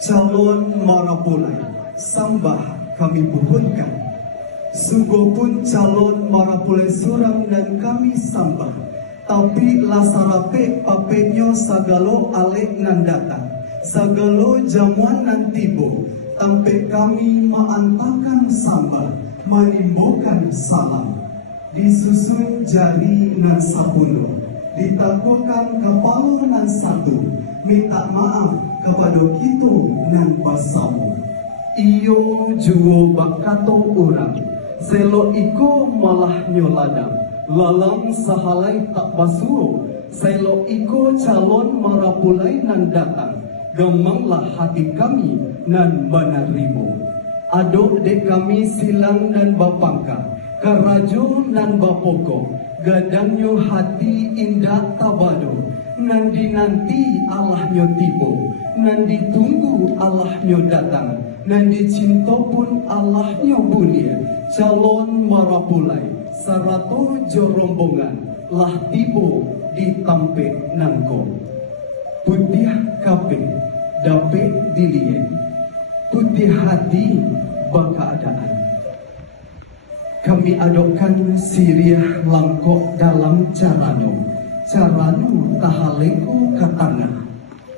calon marapulai sambah kami puhunkan. Sungguh pun calon marapulai surang dan kami sambah, tapi lasarape papenyo sagalo alek nan datang, sagalo jamuan nan tibo, tampe kami maantakan sambah, menimbokan salam. Disusun jari nan 10, ditakukan kepala nan 1, minta maaf kepada kita nan basamu. Iyo juo bakato orang, selo iko malah nyoladang, lalang sahalai tak basuo, selo iko calon marapulai nan datang, gemanglah hati kami nan banaribo. Adok dek kami silang dan bapangka, karajo nan bapoko, gadangnya hati indah tabado, nan dinanti Allahnya tibo, nan ditunggu Allahnya datang, nan dicinta pun Allahnya bunia. Calon marapulai sarato jorombongan lah tibo ditampe nangko. Putih kape dape dilien, putih hati keadaan. Kami adopkan siriah langkok dalam carano tahaleko katana,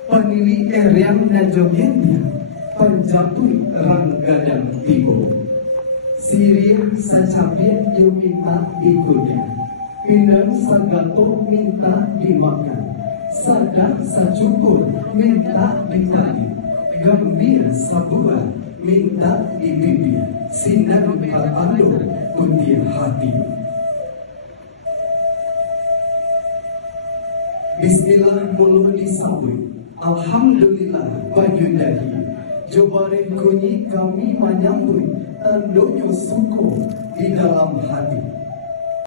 panili eriang dan jogetnya, penjapui ranggadang tibo. Siriah sacapit yu minta ikunya, pinang sagato minta dimakan, sadak sacukur minta ditani, gambir sabuah minta dibibir, sinar berando putih hati. Bismillah mulu disambut, alhamdulillah banyudahi. Jobare kunyi kami menyambut, tandonyo suku di dalam hati.